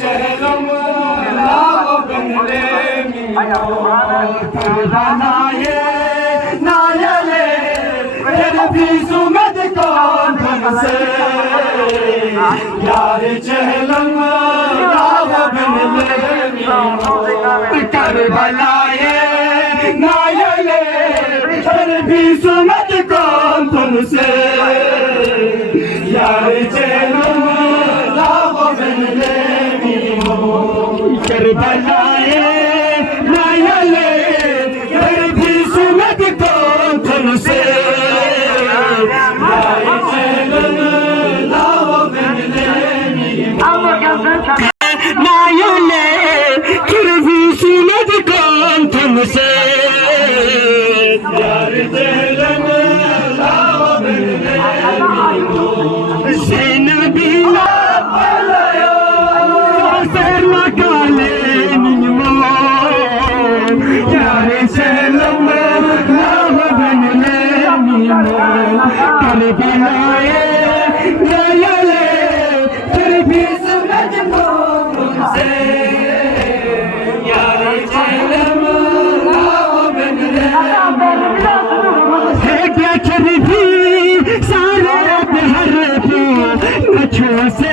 चहलम लाओ बनले नाये नायले फिर भी सुमत कौन से यार चहलम लाओ बनले करबलाए नायले फिर भी सुमत कौन तुमसे यार चहलम लाओ बनले करबलाए नायले फिर भी सुमत कौन तुमसे यार चहलम लाओ बनले नायले फिर भी सुमत कौन तुमसे यार चहलम लाओ बनले सेना बिना पलायो सरला काले निमो यार चहलम लाओ बनले निमो करबलाए नायले फिर भी सुमत कौन तुमसे यार चहलम लाओ बनले है क्या भी सारे हर नछो से